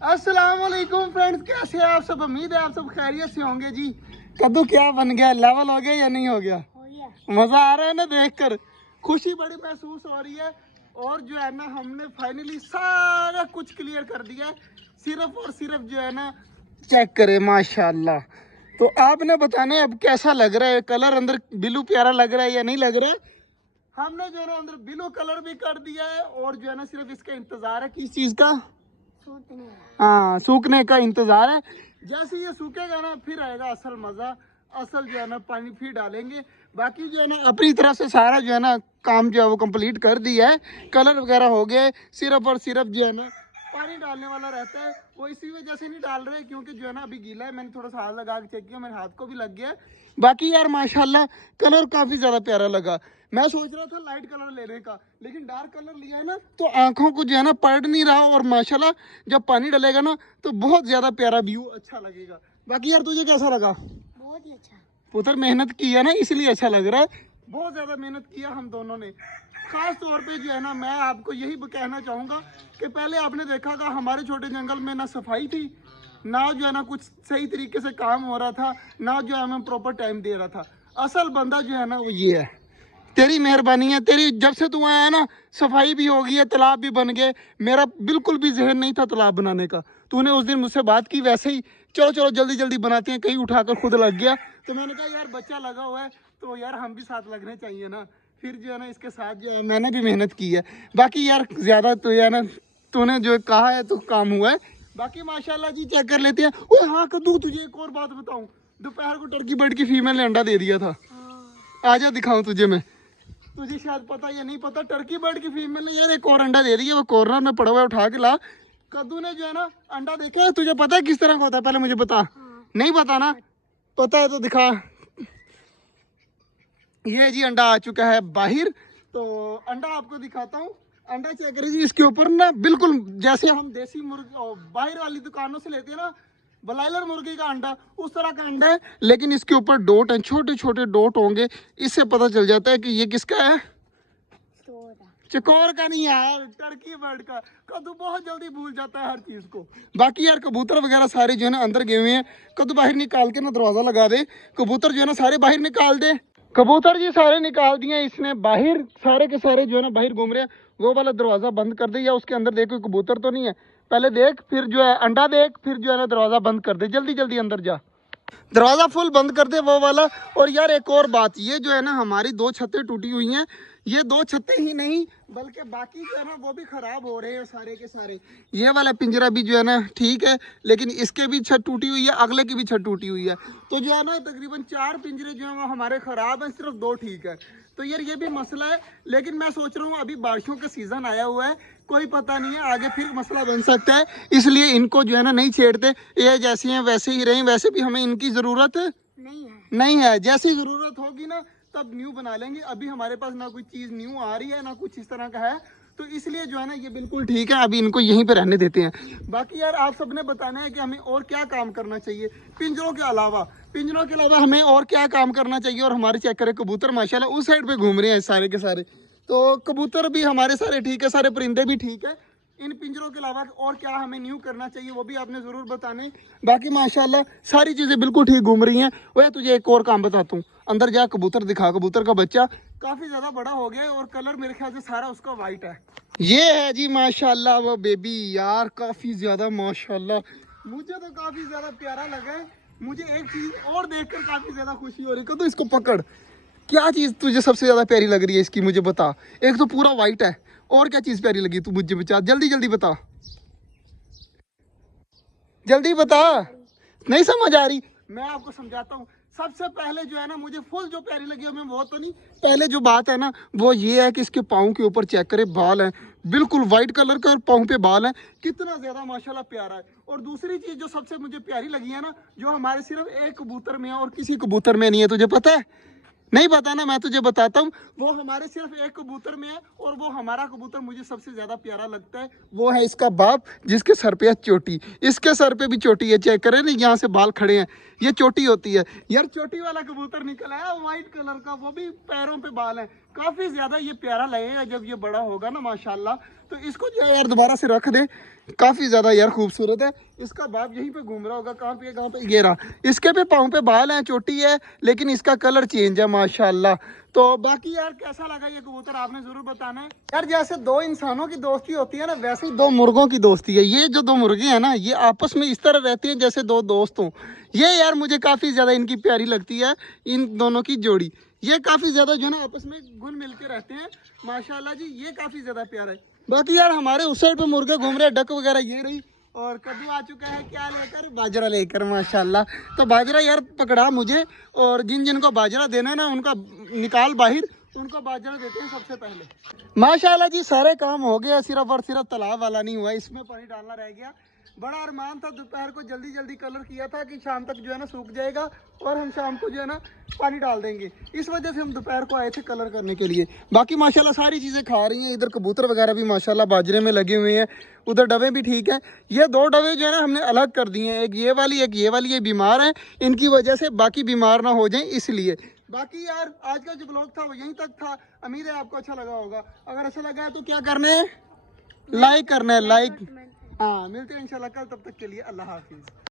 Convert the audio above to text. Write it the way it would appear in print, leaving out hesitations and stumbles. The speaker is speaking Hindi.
अस्सलाम वालेकुम फ्रेंड्स, कैसे हैं आप सब। उम्मीद है आप सब खैरियत से होंगे जी। कद्दू क्या बन गया, लेवल हो गया या नहीं हो गया? मजा आ रहा है ना देखकर, खुशी बड़ी महसूस हो रही है। और जो है ना हमने फाइनली सारा कुछ क्लियर कर दिया है। सिर्फ और सिर्फ जो है ना चेक करें माशाल्लाह। तो आपने बताना है अब कैसा लग रहा है, कलर अंदर ब्लू प्यारा लग रहा है या नहीं लग रहा है। हमने जो है ना अंदर ब्लू कलर भी कर दिया है और जो है ना सिर्फ इसका इंतजार है किस चीज का, हाँ सूखने का इंतजार है। जैसे ये सूखेगा ना फिर आएगा असल मजा, असल जो है ना पानी फिर डालेंगे। बाकी जो है ना अपनी तरफ से सारा जो है ना काम जो है वो कंप्लीट कर दिया है। कलर वगैरह हो गए, सिर्फ और सिर्फ जो है ना पानी डालने वाला रहता है। वो इसी वजह से नहीं डाल रहे क्योंकि जो है ना अभी गीला है। मैंने थोड़ा सा हाथ लगा के चेक किया, मेरे हाथ को भी लग गया। बाकी यार माशाल्लाह कलर काफी ज्यादा प्यारा लगा। मैं सोच रहा था लाइट कलर लेने का, लेकिन डार्क कलर लिया है ना तो आंखों को जो है ना पड़ नहीं रहा। और माशाल्लाह जब पानी डलेगा ना तो बहुत ज्यादा प्यारा व्यू अच्छा लगेगा। बाकी यार तुझे कैसा लगा? बहुत ही अच्छा। पुत्र मेहनत की है ना इसलिए अच्छा लग रहा है। बहुत ज्यादा मेहनत किया हम दोनों ने। खास तौर पे जो है ना मैं आपको यही कहना चाहूँगा कि पहले आपने देखा था हमारे छोटे जंगल में ना सफाई थी, ना जो है ना कुछ सही तरीके से काम हो रहा था, ना जो है हमें प्रॉपर टाइम दे रहा था। असल बंदा जो है ना वो ये है, तेरी मेहरबानी है। तेरी जब से तू आया है ना सफाई भी हो गई है, तालाब भी बन गए। मेरा बिल्कुल भी जहन नहीं था तालाब बनाने का। तूने उस दिन मुझसे बात की वैसे ही चलो चलो जल्दी जल्दी बनाते हैं, कहीं उठाकर खुद लग गया। तो मैंने कहा यार बच्चा लगा हुआ है तो यार हम भी साथ लगने चाहिए ना। फिर जो है ना इसके साथ जो है मैंने भी मेहनत की है। बाकी यार ज्यादा तो है ना तूने जो कहा है तो काम हुआ है। बाकी माशाल्लाह जी चेक कर लेते हैं। ओए हाँ कद्दू तुझे एक और बात बताऊं, दोपहर को टर्की बर्ड की फीमेल ने अंडा दे दिया था। आजा दिखाऊं तुझे मैं। तुझे शायद पता या नहीं पता, टर्की बर्ड की फीमेल ने यार एक और अंडा दे दिया। वो कॉर्नर में पड़ा हुआ है, उठा के ला। कद्दू ने जो है ना अंडा देखा है, तुझे पता है किस तरह का होता है? पहले मुझे बता। नहीं पता ना? पता है तो दिखा। ये जी अंडा आ चुका है बाहर। तो अंडा आपको दिखाता हूँ। अंडा चेक करें जी, इसके ऊपर ना बिल्कुल जैसे हम देसी मुर्गी बाहर वाली दुकानों से लेते हैं ना ब्रॉयलर मुर्गी का अंडा, उस तरह का अंडा है। लेकिन इसके ऊपर डॉट हैं, छोटे छोटे डॉट होंगे। इससे पता चल जाता है कि ये किसका है। चकोर का नहीं यार, टर्की बर्ड का। कद्दू बहुत जल्दी भूल जाता है हर चीज को। बाकी यार कबूतर वगैरह सारे जो है ना अंदर गए हुए हैं। कद्दू बाहर निकाल के ना दरवाजा लगा दे, कबूतर जो है ना सारे बाहर निकाल दे। कबूतर जी सारे निकाल दिए इसने बाहर, सारे के सारे जो है ना बाहर घूम रहे हैं। वो वाला दरवाजा बंद कर दे, या उसके अंदर देख कोई कबूतर तो नहीं है। पहले देख, फिर जो है अंडा देख, फिर जो है ना दरवाजा बंद कर दे। जल्दी जल्दी अंदर जा, दरवाजा फुल बंद कर दे वो वाला। और यार एक और बात, ये जो है ना हमारी दो छतें टूटी हुई हैं। ये दो छतें ही नहीं बल्कि बाकी जो है ना वो भी खराब हो रहे हैं सारे के सारे। ये वाला पिंजरा भी जो है ना ठीक है, लेकिन इसके भी छत टूटी हुई है, अगले की भी छत टूटी हुई है। तो जो है ना तकरीबन 4 पिंजरे जो है वो हमारे खराब हैं, सिर्फ 2 ठीक है। तो यार ये भी मसला है। लेकिन मैं सोच रहा हूँ अभी बारिशों का सीजन आया हुआ है, कोई पता नहीं है आगे फिर मसला बन सकता है। इसलिए इनको जो है ना नहीं छेड़ते। ये जैसी हैं वैसे ही रहें। वैसे भी हमें इनकी जरूरत नहीं है। जैसी जरूरत होगी ना तब न्यू बना लेंगे। अभी हमारे पास ना कोई चीज न्यू आ रही है ना कुछ इस तरह का है, तो इसलिए जो है ना ये बिल्कुल ठीक है। अभी इनको यहीं पे रहने देते हैं। बाकी यार आप सबने बताना है कि हमें और क्या काम करना चाहिए पिंजरों के अलावा। पिंजरों के अलावा हमें और क्या काम करना चाहिए। और हमारे चेक करें कबूतर माशाल्लाह उस साइड पे घूम रहे हैं सारे के सारे। तो कबूतर भी हमारे सारे ठीक है, सारे परिंदे भी ठीक है। इन पिंजरों के अलावा और क्या हमें न्यू करना चाहिए वो भी आपने ज़रूर बताने। बाकी माशाल्लाह सारी चीज़ें बिल्कुल ठीक घूम रही हैं। वह तुझे एक और काम बताता हूँ, अंदर जा कबूतर दिखा। कबूतर का बच्चा काफ़ी ज़्यादा बड़ा हो गया है और कलर मेरे ख्याल से सारा उसका वाइट है। ये है जी माशाल्लाह वो बेबी। यार काफ़ी ज़्यादा माशाल्लाह, मुझे तो काफ़ी ज़्यादा प्यारा लगा है। मुझे एक चीज़ और देखकर काफ़ी ज़्यादा खुशी हो रही है। तो इसको पकड़, क्या चीज़ तुझे सबसे ज़्यादा प्यारी लग रही है इसकी मुझे बता। एक तो पूरा वाइट है, और क्या चीज़ प्यारी लगी तू मुझे बता, जल्दी जल्दी बता, जल्दी बता। नहीं समझ आ रही, मैं आपको समझाता हूँ। सबसे पहले जो है ना मुझे फुल जो प्यारी लगी हमें वो तो नहीं, पहले जो बात है ना वो ये है कि इसके पाँव के ऊपर चेक करे बाल हैं, बिल्कुल वाइट कलर का, और पाँव पे बाल हैं, कितना ज्यादा माशाल्लाह प्यारा है। और दूसरी चीज जो सबसे मुझे प्यारी लगी है ना, जो हमारे सिर्फ एक कबूतर में है और किसी कबूतर में नहीं है, तुझे पता है? नहीं पता ना, मैं तुझे बताता हूँ। वो हमारे सिर्फ एक कबूतर में है और वो हमारा कबूतर मुझे सबसे ज्यादा प्यारा लगता है। वो है इसका बाप, जिसके सर पे है चोटी। इसके सर पे भी चोटी है, चेक करें ना यहाँ से बाल खड़े हैं, ये चोटी होती है। यार चोटी वाला कबूतर निकला है व्हाइट कलर का, वो भी पैरों पे बाल है। काफी ज्यादा ये प्यारा लगेगा जब ये बड़ा होगा ना माशाल्लाह। तो इसको जो है यार दोबारा से रख दे, काफी ज्यादा यार खूबसूरत है। इसका बाप यहीं पे घूम रहा होगा, कहाँ पे ये रहा। इसके पे पाँव पे बाल हैं, चोटी है, लेकिन इसका कलर चेंज है माशाल्लाह। तो बाकी यार कैसा लगा ये कबूतर आपने जरूर बताना है यार। जैसे दो इंसानों की दोस्ती होती है ना, वैसे ही दो मुर्गों की दोस्ती है। ये जो दो मुर्गे हैं ना, ये आपस में इस तरह रहते हैं जैसे दो दोस्त हों। ये यार मुझे काफी ज्यादा इनकी प्यारी लगती है, इन दोनों की जोड़ी। ये काफी ज्यादा जो है ना आपस में घुल मिल के रहते हैं माशाल्लाह जी। ये काफी ज्यादा प्यारा है। बाकी यार हमारे उस साइड पे मुर्गे घूम रहे, डक वगैरह ये रही, और कद्दू आ चुका है क्या लेकर, बाजरा लेकर माशाल्लाह। तो बाजरा यार पकड़ा मुझे, और जिन जिनको बाजरा देना है ना उनका निकाल बाहर, उनको बाजरा देते हैं सबसे पहले माशाल्लाह जी। सारे काम हो गया, सिर्फ और सिर्फ तालाब वाला नहीं हुआ, इसमें पानी डालना रह गया। बड़ा अरमान था, दोपहर को जल्दी जल्दी कलर किया था कि शाम तक जो है ना सूख जाएगा और हम शाम को जो है ना पानी डाल देंगे। इस वजह से हम दोपहर को आए थे कलर करने के लिए। बाकी माशाल्लाह सारी चीज़ें खा रही हैं। इधर कबूतर वगैरह भी माशाल्लाह बाजरे में लगे हुए हैं, उधर डबे भी ठीक है। ये दो डबे जो है ना हमने अलग कर दिए हैं, एक ये वाली एक ये वाली। ये बीमार है, इनकी वजह से बाकी बीमार ना हो जाएं इसलिए। बाकी यार आज का जो ब्लॉग था वो यहीं तक था। उम्मीद है आपको अच्छा लगा होगा। अगर अच्छा लगा है तो क्या करना है, लाइक करना है, लाइक। हाँ मिलते हैं इंशाल्लाह कल, तब तक के लिए अल्लाह हाफिज़।